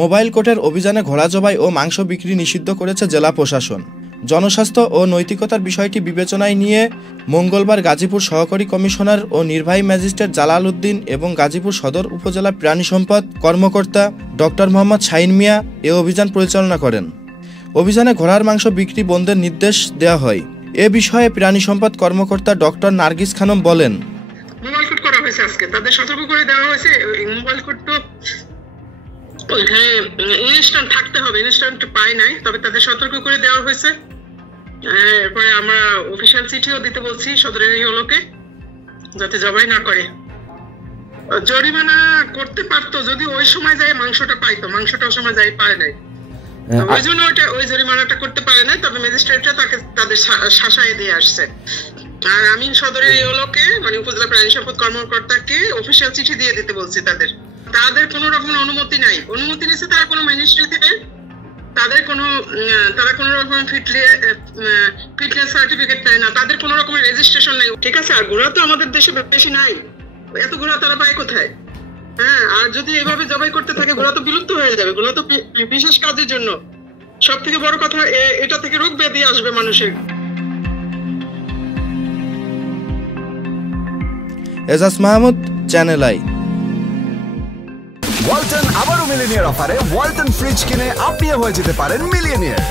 Mobile কোর্টের অভিযানে ঘোড়া জবাই ও মাংস বিক্রি নিষিদ্ধ করেছে জেলা প্রশাসন। জনস্বাস্থ্য ও নৈতিকতার বিষয়টি বিবেচনায় নিয়ে মঙ্গলবার গাজীপুর সহকারী কমিশনার ও নির্বাহী ম্যাজিস্ট্রেট জালাল উদ্দিন এবং গাজীপুর সদর উপজেলা প্রাণী সম্পদ কর্মকর্তা ডক্টর মোহাম্মদ শাহিন মিয়া এ অভিযান পরিচালনা করেন। অভিযানে ঘোড়ার মাংস বিক্রি বন্ধের নির্দেশ দেওয়া হয়। এ বিষয়ে প্রাণী সম্পদ কর্মকর্তা ডক্টর নার্গিস খানম বলেন, মোবাইল কোড করা হয়েছে, আজকে তাদের সতর্ক করে দেওয়া হয়েছে। মোবাইল কোড তো ওইখানে ইনস্ট্যান্ট থাকতে হবে, ইনস্ট্যান্ট পাই নাই, তবে তাদের সতর্ক করে দেওয়া হয়েছে। এরপরে আমরা অফিসিয়াল চিঠিও দিতে বলছি সদরের লোকে, যাতে জবাই না করে। জরিমানা করতে পারতো যদি ওই সময় যায় মাংসটা পাইতো, মাংসটা ওই সময় যাই পায় নাই, ওই জন্য ওই জরিমানাটা করতে পারে নাই। তবে ম্যাজিস্ট্রেটরা তাদের শাসায় দিয়ে আসছে। আর আমি সদরের লোকে মানে উপজেলা প্রাণী সম্পদ কর্মকর্তাকে অফিসিয়াল চিঠি দিয়ে দিতে বলছি। তাদের কোনো রকম অনুমতি নাই, অনুমতি নিয়েছে তারা কোনো ম্যাজিস্ট্রেট থেকে, তারা কোনো রকম ফিটনেস সার্টিফিকেট নেয় না, তাদের কোনো রকমের রেজিস্ট্রেশন নেই, ঠিক আছে। আর ঘোড়া তো আমাদের দেশে বেশি নাই, এত ঘোড়া তারা পায় কোথায়? আর যদি এভাবে জবাই করতে থাকে ঘোড়া তো বিলুপ্ত হয়ে যাবে। ঘোড়া তো বিশেষ কাজের জন্য, সব থেকে বড় কথা এটা থেকে রোগ ব্যাধি আসবে মানুষের। Ejaz Mahmud, channel I. Walton আবারও মিলিনিয়ার অফারে ওয়ালটন ফ্রিজ কিনে আপনিও হয়ে যেতে পারেন মিলিয়নিয়ার।